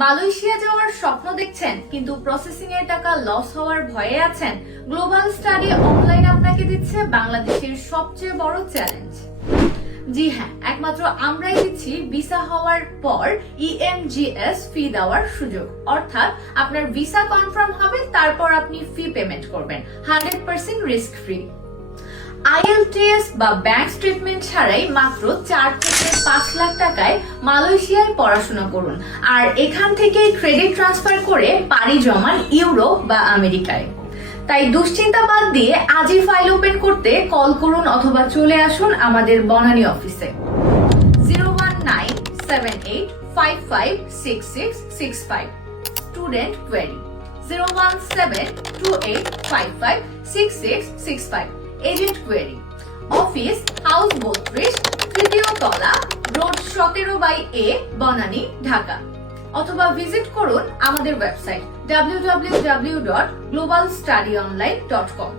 Malaysia যাওয়ার স্বপ্ন দেখছেন কিন্তু প্রসেসিং এর টাকা লস হওয়ার ভয়ে আছেন? গ্লোবাল স্টাডি অনলাইন আপনাকে দিচ্ছে বাংলাদেশের সবচেয়ে বড় চ্যালেঞ্জ। জি হ্যাঁ, একমাত্র আমরাই দিচ্ছি ভিসা হওয়ার পর EMGS ফি দেওয়ার সুযোগ। অর্থাৎ আপনার ভিসা কনফার্ম হবে, তারপর আপনি ফি পেমেন্ট করবেন 100% রিস্ক ফ্রি। IELTS বা ব্যাংক স্টেটমেন্ট ছাড়াই মাত্র 4 থেকে 5 লাখ টাকায় মালয়েশিয়ায় পড়াশোনা করুন, আর এখান থেকেই ক্রেডিট ট্রান্সফার করে পাড়ি জমান ইউরোপ বা আমেরিকায়। তাই দুশ্চিন্তা বাদ দিয়ে আজই ফাইল ওপেন করতে কল করুন অথবা চলে আসুন আমাদের বনানী অফিসে। 01978556665। Student query 01728556665। Agent query office house 32, তৃতীয় তলা, রোড 17/A, বনানী, ঢাকা। অথবা ভিজিট করুন আমাদের ওয়েবসাইট www.globalstudyonline.com।